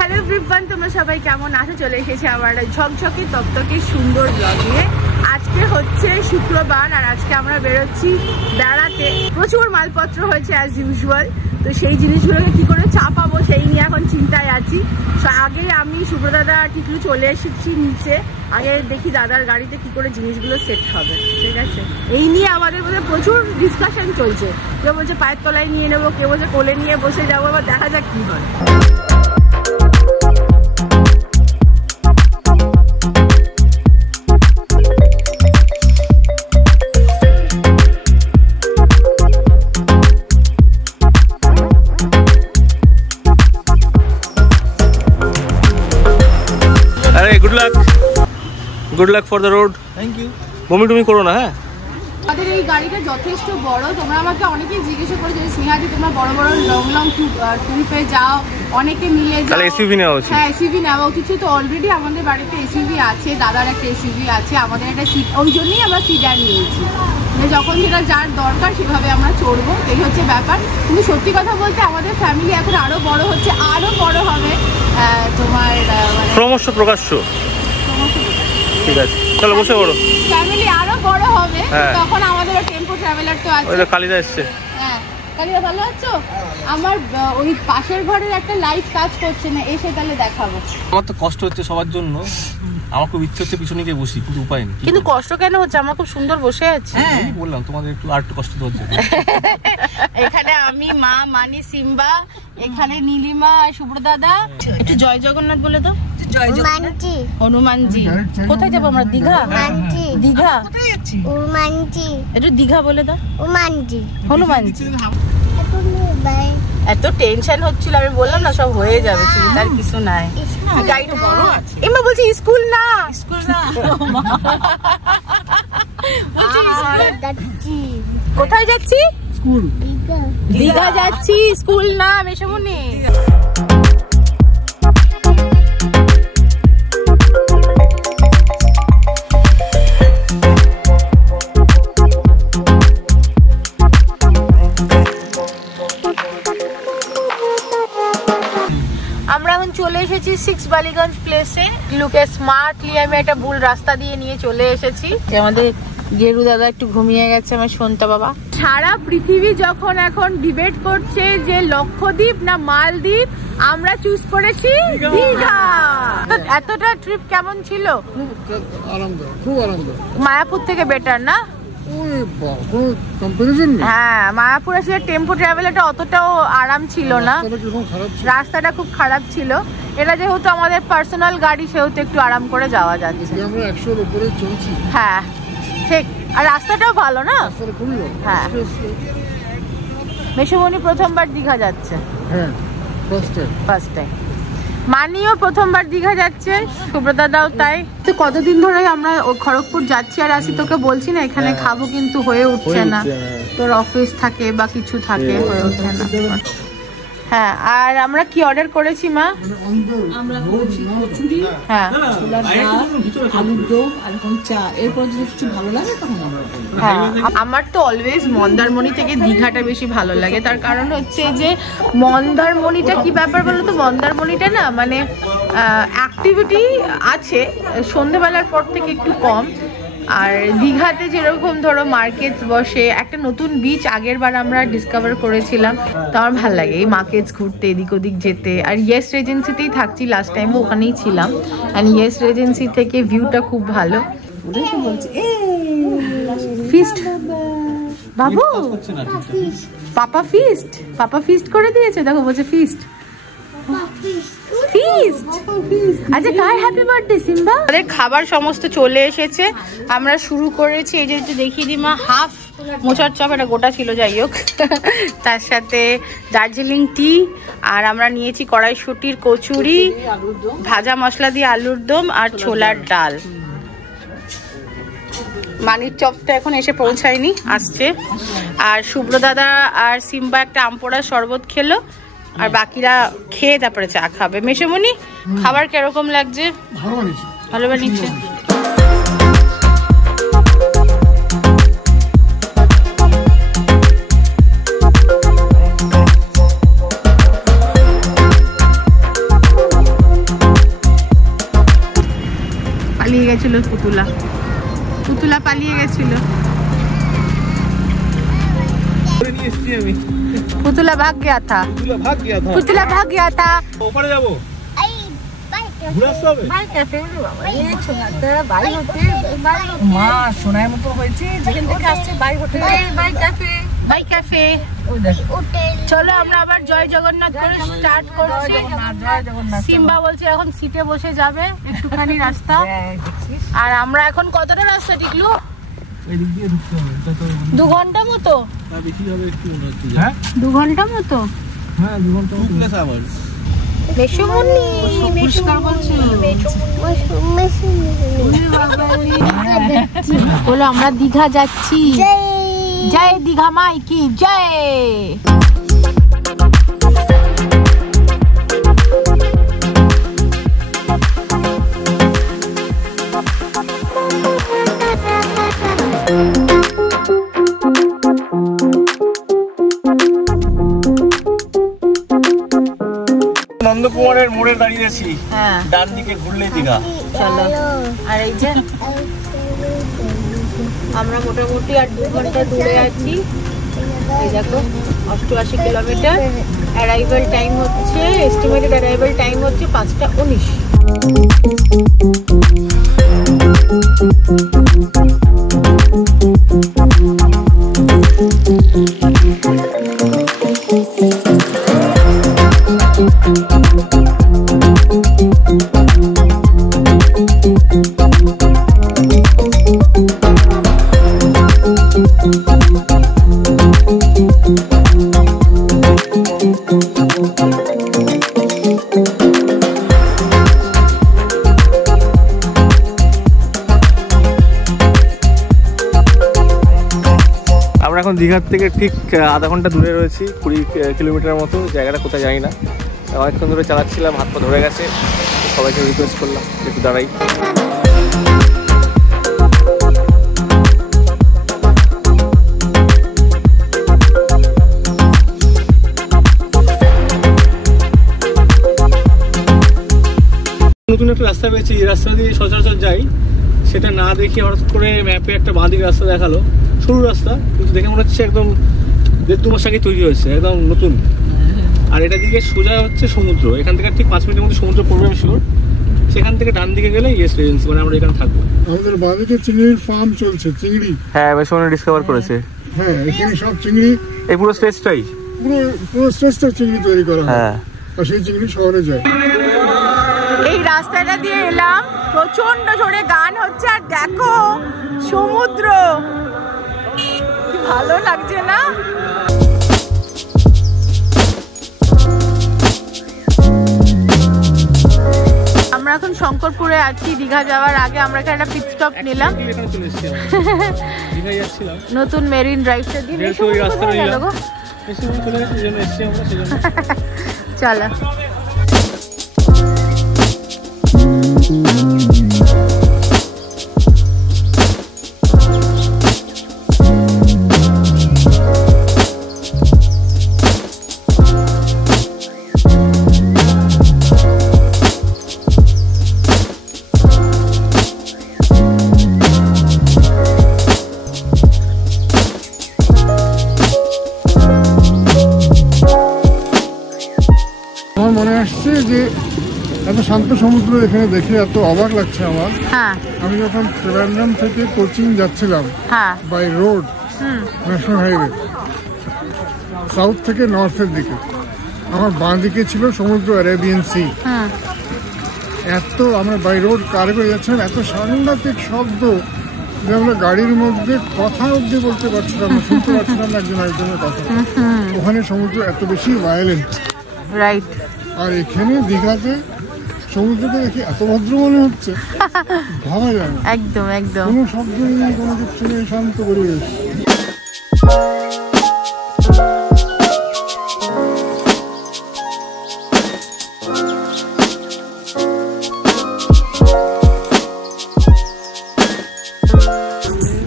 Hello everyone, তোমরা সবাই কেমন আছো? চলে এসেছি আমার ঝকঝকে তকতকে সুন্দর ব্লগ নিয়ে। আজকে হচ্ছে শুক্রবার আর আজকে আমরা বেরোচ্ছি বেড়াতে। প্রচুর মালপত্র হয়েছে অ্যাজ ইউজুয়াল, তো সেই জিনিসগুলোকে কি করে চাপাবো সেই নিয়ে এখন চিন্তায় আছি। আগে আমি সুব্রদাদা টিকলু চলে এসেছি নিচে, আগে দেখি দাদার গাড়িতে কি করে জিনিসগুলো সেট হবে, ঠিক আছে? এই নিয়ে আমাদের মধ্যে প্রচুর ডিসকাশন চলছে। কেউ বলছে পায়ের তলায় নিয়ে নেবো, কেউ বলছে কোলে নিয়ে বসে যাবো, এবার দেখা যাক কি হয়। Good luck for the road. Thank you. বমি টুমি করো না। হ্যাঁ, আমাদের এই গাড়িটা যথেষ্ট বড়। তোমরা আমাকে অনেকেই জিজ্ঞাসা করে যে স্নেহাদি তোমরা বড় বড় লং ট্রিপে যাও, অনেকে মিলে যাও, তাহলে এসইউভি নেওয়া উচিত। হ্যাঁ, এসইউভি নেওয়া উচিত। তো অলরেডি আমাদের বাড়িতে এসইউভি আছে, দাদার একটা এসইউভি আছে, আমাদের একটা ওই জন্যই আমরা সিডার নিয়েছি, যে যখন যেটা যার দরকার সেভাবে আমরা চড়বো, এই হচ্ছে ব্যাপার। কিন্তু সত্যি কথা বলতে আমাদের ফ্যামিলি এখন আরো বড় হচ্ছে, আরো বড় হবে। তোমার ক্রমশ প্রকাশ্য। ঠিক আছে, চলো বসে পড়ো। ফ্যামিলি আরো বড় হবে, তখন আমাদের টেম্পো ট্রাভেলার তো আছে। ওই কালিদা এসছে। হ্যাঁ, কালিদা ভালো আছো? আমার ওই পাশের ঘরের একটা লাইট কাজ করছে না, এসে তাহলে দেখাবো। আমার তো কষ্ট হচ্ছে সবার জন্য, আমার খুব ইচ্ছে হচ্ছে পিছনে গিয়ে বসি, কিন্তু উপায় নেই। কিন্তু কষ্ট কেন হচ্ছে? আমরা খুব সুন্দর বসে আছি। বললাম তোমাদের একটু আর একটু কষ্ট হচ্ছে। এখানে আমি, মা, মানি, সিম্বা, এখানে নীলিমা, সুব্রদাদা। একটু জয় জগন্নাথ বলে দাও। হনুমানজি। কোথায় যাবো আমরা? দীঘা। দীঘা কোথায় যাচ্ছি? একটু দীঘা বলে দাও। হনুমানজি। এত টেনশন হচ্ছিল, আমি বললাম না সব হয়ে যাবে, চিন্তার কিছু নাই। গাড়িটা বড় আছে। এমা বলছি স্কুল না, স্কুল না। কোথায় যাচ্ছি? স্কুল। দীঘা যাচ্ছি, স্কুল না। মেশামনি আমরা এখন চলে এসেছি 6 বালিগঞ্জ প্লেসে। লুকে স্মার্টলি আমি একটা ভুল রাস্তা দিয়ে নিয়ে চলে এসেছি। আমাদের গেরু দাদা একটু ঘুমিয়ে গেছে, আমার সন্তা বাবা। সারা পৃথিবী যখন এখন ডিবেট করছে যে লক্ষদ্বীপ না মালদ্বীপ, আমরা চুজ করেছি দীঘা। এতটা ট্রিপ কেমন ছিল? খুব আরামদায়ক। মায়াপুর থেকে বেটার না? হ্যাঁ, মায়াপুর আসলে টেম্পো ট্রাভেলটা অতটাও আরাম ছিল না, রাস্তাটা খুব খারাপ ছিল। এটা যেহেতু আমাদের পার্সোনাল গাড়ি, সেহেতু একটু আরাম করে যাওয়া যাচ্ছে। হ্যাঁ ঠিক, আর রাস্তাটাও ভালো না? হ্যাঁ। মেশোমণি প্রথমবার দীঘা যাচ্ছে। হ্যাঁ, ফার্স্ট টাইম। মানিও প্রথমবার দীঘা যাচ্ছে, সুব্রতাদাও তাই। তো কতদিন ধরে আমরা খড়গপুর যাচ্ছি আর আসি, তোকে বলছি না এখানে খাবো, কিন্তু হয়ে উঠছে না। তোর অফিস থাকে বা কিছু থাকে, হয়ে উঠছে না। হ্যাঁ, আর আমরা কি অর্ডার করেছি মা? আমরা করেছি কচুরি, হ্যাঁ, ছোলার ডাল, আলুর দম আর এখন চা। এরপর যদি কিছু ভালো লাগে তখন আমরা। হ্যাঁ, আমার তো অলওয়েজ মন্দারমণি থেকে দীঘাটা বেশি ভালো লাগে। তার কারণ হচ্ছে যে মন্দারমণিটা কি ব্যাপার বলো তো, মন্দারমণিটা না মানে অ্যাক্টিভিটি আছে সন্ধ্যেবেলার পর থেকে একটু কম। আর দীঘাতে যেরকম ধরো মার্কেটস বসে, একটা নতুন বিচ আগের বার আমরা ডিসকভার করেছিলাম, তো আমার ভালো লাগে এই মার্কেটস ঘুরতে, এদিক ওদিক যেতে। আর ইয়েস রেজেন্সিতেই থাকছি, লাস্ট টাইমও ওখানেই ছিলাম। অ্যান্ড ইয়েস রেজেন্সি থেকে ভিউটা খুব ভালো। ফিস্ট বাবু, পাপা ফিস্ট, পাপা ফিস্ট করে দিয়েছে। দেখো বলছে ফিস্ট, আচ্ছা কার হ্যাপি বার্থডে সিম্বা। আমাদের খাবার সমস্ত চলে এসেছে, আমরা শুরু করেছি। এই যে দেখিয়ে দিই মা, হাফ মোচার চপ, এটা গোটা ছিল যাই হোক, তার সাথে দার্জিলিং টি, আর আমরা নিয়েছি কড়াইশুটির কচুরি, ভাজা মশলা দিয়ে আলুর দম, আর ছোলার ডাল। মানির চপটা এখন এসে পৌঁছায়নি, আসছে। আর সুব্রদাদা আর সিম্বা একটা আমপোড়া শরবত খেলো, আর বাকিরা খেয়ে তারপরে চা খাবে। মেশোমণি খাবার কিরকম লাগছে? ভালো বানিয়েছে। গেছিল পুতুলা, পুতুলা পালিয়ে গেছিল। पुतला भाग गया था, पुतला भाग गया था। ওপারে যাবো মা সোনার মতো হয়েছে যেখান থেকে আসছে বাই হোটেল, বাই ক্যাফে। চলো আমরা আবার জয় জগন্নাথ করে স্টার্ট করছি। সিম্বা বলছে এখন সিটে বসে যাবে, একটুখানি রাস্তা। আর আমরা এখন কতটা রাস্তা টিকলু? 2 ঘন্টা মতো। 2 ঘন্টা মতো। হ্যাঁ 2 ঘন্টা প্লাস আওয়ার। মেশোমনি পরিষ্কার বলছে বলো আমরা দীঘা যাচ্ছি। জয় দীঘা মাই কি জয়। নন্দকুমারের মোড়ে দাঁড়িয়েছি, হ্যাঁ ডান দিকে ঘুরলে দীঘা। চলো। আর এই যে আমরা মোটামুটি আর 2 ঘন্টা দূরে আছি। এই দেখো 88 কিলোমিটার। অ্যারাইভাল টাইম হচ্ছে, এস্টিমেটেড অ্যারাইভাল টাইম হচ্ছে 5টা 19। এখন দীঘার থেকে ঠিক আধা ঘন্টা দূরে রয়েছি, 20 কিলোমিটার মতো। জায়গাটা কোথায় জানি না, অনেকক্ষণ ধরে চালাচ্ছিলাম, হাত পা ধরে গেছে। সবাইকে রিকোয়েস্ট করলাম একটু দাঁড়াই। নতুন একটা রাস্তা পেয়েছি, এই রাস্তা দিয়ে সচরাচর যাই, সেটা না দেখে হঠাৎ করে ম্যাপে একটা বাঁ দিকে রাস্তা দেখালো, সরু রাস্তা, কিন্তু দেখে মনে হচ্ছে একদম 1.5 মাস আগে তৈরি হয়েছে, একদম নতুন। আর এটা দিকে সোজা হচ্ছে সমুদ্র, এখান থেকে ঠিক 5 মিনিটের মধ্যে সমুদ্র পড়বে আমি শিওর। সেখান থেকে ডান দিকে গেলে ইয়েস রেজেন্সি, মানে আমরা এখানে থাকবো। আমাদের বাড়িতে চিংড়ির ফার্ম চলছে, চিংড়ি। হ্যাঁ মেশোমনি ডিসকভার করেছে। হ্যাঁ এখানে সব চিংড়ি, এই পুরো স্টেজটাই, পুরো স্টেজটা চিংড়ি তৈরি করা হয়। হ্যাঁ আর সেই চিংড়ি শহরে যায়। এই রাস্তাটা দিয়ে এলাম, প্রচন্ড জোরে গান হচ্ছে, আর দেখো সমুদ্র, কি ভালো লাগছে না? আমরা এখন শঙ্করপুরে আছি। দীঘা যাওয়ার আগে আমরা এখানে একটা পিট স্টপ নিলাম, নতুন মেরিন ড্রাইভটা দিয়ে। চলো এত শান্ত সমুদ্র এখানে দেখে এত অবাক লাগছে আমার। হ্যাঁ আমি যখন ট্রিভ্যান্ড্রাম থেকে কোচিং যাচ্ছিলাম by road, national highway, south থেকে নর্থের দিকে, আমার বাঁ দিকে ছিল সমুদ্র, অ্যারাবিয়ান সি। এত আমরা বাই রোড কারে করে যাচ্ছিলাম, এত সাংঘাতিক শব্দ যে আমরা গাড়ির মধ্যে কথা অব্দি বলতে পারছিলাম না, শুনতে পারছিলাম না একজন আরেকজনের কথা। ওখানে সমুদ্র এত বেশি ভায়োলেন্ট। রাইট। আর এখানে দীঘাতে সমুদ্রকে দেখে এত ভদ্র মনে হচ্ছে, ভাবা যায় না। একদম একদম, কোনো শব্দ নেই, কোনো কিছু নেই, শান্ত পরিবেশ।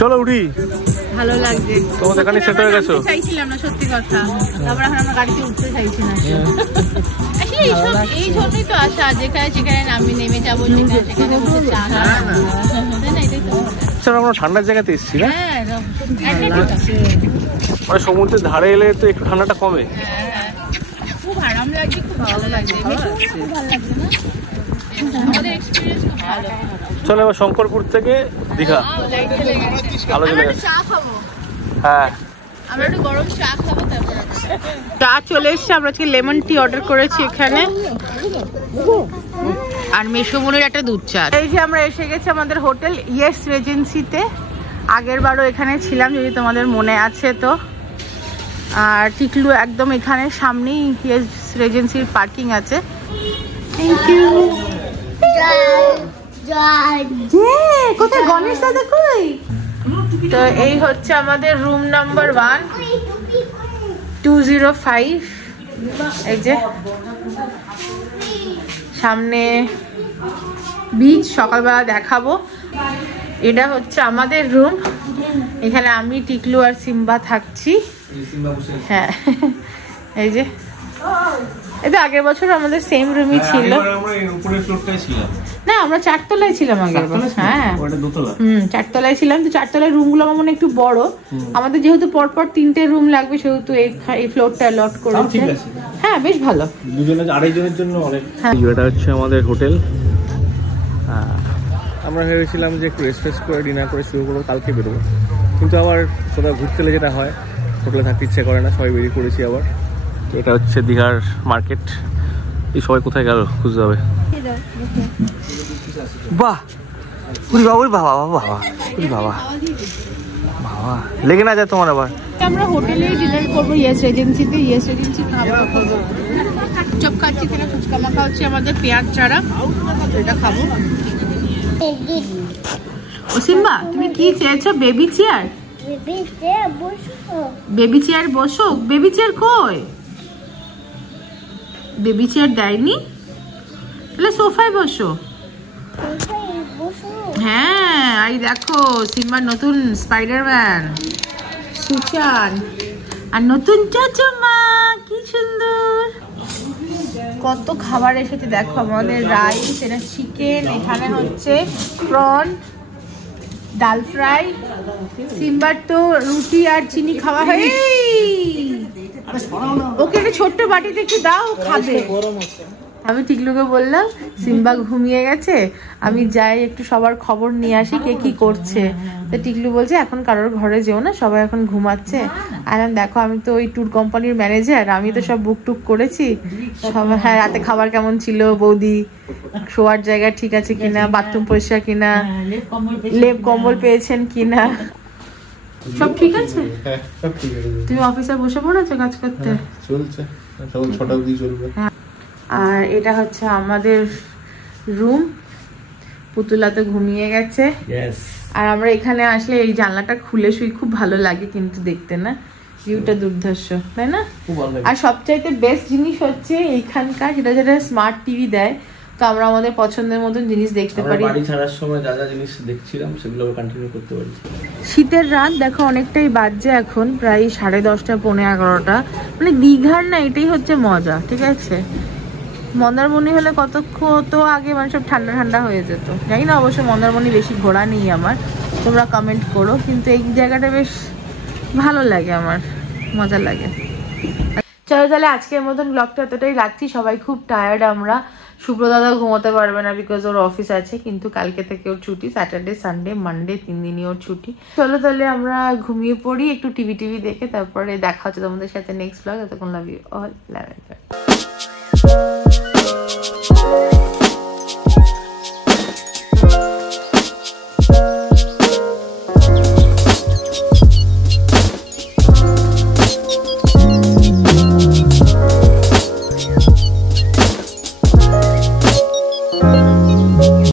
চলো উঠি। ভালো লাগছে। তোমাদের এখানে সেট হয়ে গেছো? চাইছিলাম না সত্যি কথা, তারপর এখন আমরা গাড়িতে উঠতে চাইছি না। এই জন্যই তো আসা, যেখানে যেখানে আমি নেমে যাবো সেখানে বসে চা খাবো, তাই না? এটাই তো আমরা ঠান্ডার জায়গাতে এসেছি না, হ্যাঁ মানে সমুদ্রের ধারে এলে তো একটু ঠান্ডাটা কমে। খুব আরাম লাগছে, খুব ভালো লাগছে, খুব ভালো লাগছে না? আমাদের এক্সপেরিয়েন্স খুব ভালো। চলো এবার শঙ্করপুর থেকে দীঘা ভালো চলে গেছে। চা খাবো, হ্যাঁ আমরা একটু গরম চা খাবো, তারপর চা চলে এসছে। আমরা আজকে লেমন টি অর্ডার করেছি এখানে, আর মেসমুনির একটা দুধ চা। এই যে আমরা এসে গেছি আমাদের হোটেল ইয়েস রেজেন্সিতে। আগের বারও এখানে ছিলাম, যদি তোমাদের মনে আছে তো। আর টিকলু একদম এখানে সামনেই ইয়েস রেজেন্সির পার্কিং আছে। Thank you. কোথায় গণেশ দাদা কই? তো এই হচ্ছে আমাদের রুম নাম্বার 1205। এই যে সামনে বিচ, সকালবেলা দেখাবো। এটা হচ্ছে আমাদের রুম, এখানে আমি টিকলু আর সিম্বা থাকছি। হ্যাঁ এই যে এটা আগের বছর আমাদের সেম রুমই ছিল না, আমরা 4 তলায় ছিলাম আগের বছর। হ্যাঁ 4 তলায় ছিলাম। তো 4 তলায় রুম গুলো আমার মনে একটু বড়, আমাদের যেহেতু পরপর 3টে রুম লাগবে সেহেতু এই ফ্লোরটা লট করেছে। হ্যাঁ বেশ ভালো, দুজনের আড়াইজনের জন্য অনেক। এটা হচ্ছে আমাদের হোটেল। আমরা ভেবেছিলাম যে একটু রেস্ট করে ডিনার করে শুরু করবো, কালকে বেরোবো, কিন্তু আবার কোথাও ঘুরতে গেলে যেটা হয় হোটেলে থাকতে ইচ্ছে করে না, সবাই বেরিয়ে পড়েছি আবার। এটা হচ্ছে দীঘার মার্কেট। এই সবাই কোথায় গেল খুঁজতে হবে। বাহ বাবা বাবা বাবা বাবা বাবা লেগে না যায় তোমার আবার। আমরা হোটেলেই ডিনার করবো ইয়েস রেজেন্সিতে। ইয়েস রেজেন্সি খাবার খাবো, চপ খাচ্ছি, কিনা ফুচকা মাখা হচ্ছে আমাদের পেঁয়াজ ছাড়া, এটা খাবো। ও সিম্বা তুমি কি চেয়েছো? Baby chair? বেবি চেয়ার বসো। বেবি চেয়ার কই? বেবি চেয়ার দেয়নি, তাহলে সোফায় বসো। হ্যাঁ এই দেখো সিম্বার নতুন স্পাইডারম্যান সুচান আর নতুন চাচুমা, কি সুন্দর। কত খাবার এসেছে দেখো, আমাদের রাইস, এটা চিকেন, এখানে হচ্ছে প্রন, ডাল ফ্রাই। সিম্বার তো রুটি আর চিনি খাওয়া হয়। ওকে একটা ছোট্ট বাটিতে একটু দাও, খাবে। আমি টিকলুকে বললাম সিম্বা ঘুমিয়ে গেছে, আমি যাই একটু সবার খবর নিয়ে আসি কে কি করছে। তো টিকলু বলছে এখন কারোর ঘরে যেও না, সবাই এখন ঘুমাচ্ছে। আর দেখো আমি তো ওই ট্যুর কোম্পানির ম্যানেজার, আমি তো সব বুক টুক করেছি সবাই। হ্যাঁ রাতে খাবার কেমন ছিল বৌদি, শোয়ার জায়গা ঠিক আছে কিনা, বাথরুম পরিষ্কার কিনা, লেপ কম্বল পেয়েছেন কিনা, সব ঠিক আছে। তুমি অফিসে বসে পড়েছো কাজ করতে? চলছে, সকাল 6টা অবধি চলবে। আর এটা হচ্ছে আমাদের রুম, পুতুলা তো ঘুমিয়ে গেছে। আর আমরা এখানে আসলে এই জানলাটা খুলে শুই, খুব ভালো লাগে কিন্তু দেখতে, না ভিউটা দুর্ধর্ষ, তাই না? আর সবচাইতে বেস্ট জিনিস হচ্ছে এইখানকার, সেটা যেটা স্মার্ট টিভি দেয়, তো আমরা আমাদের পছন্দের মতন জিনিস দেখতে পারি। বাড়ি ছাড়ার সময় যা যা জিনিস দেখছিলাম সেগুলো কন্টিনিউ করতে পারি। শীতের রাত দেখো অনেকটাই বাজছে এখন, প্রায় 10:30 পৌনে 11টা। মানে দীঘার না এটাই হচ্ছে মজা, ঠিক আছে? মন্দারমণি হলে কত আগে মানে সব ঠান্ডা ঠান্ডা হয়ে যেত। জানি না অবশ্য মন্দারমণি বেশি ঘোরা নেই আমার, তোমরা কমেন্ট করো, কিন্তু এই জায়গাটা বেশ ভালো লাগে আমার, মজা লাগে। চলো তাহলে আজকের মতন ব্লগটা এতটাই রাখছি। সবাই খুব টায়ার্ড আমরা। সুব্রদাদা ঘুমোতে পারবে না বিকজ ওর অফিস আছে, কিন্তু কালকে থেকে ওর ছুটি, স্যাটারডে সানডে মানডে 3 দিনই ওর ছুটি। চলো তাহলে আমরা ঘুমিয়ে পড়ি, একটু টিভি দেখে, তারপরে দেখা হচ্ছে তোমাদের সাথে নেক্সট ব্লগ। ততক্ষণ love you all, love you.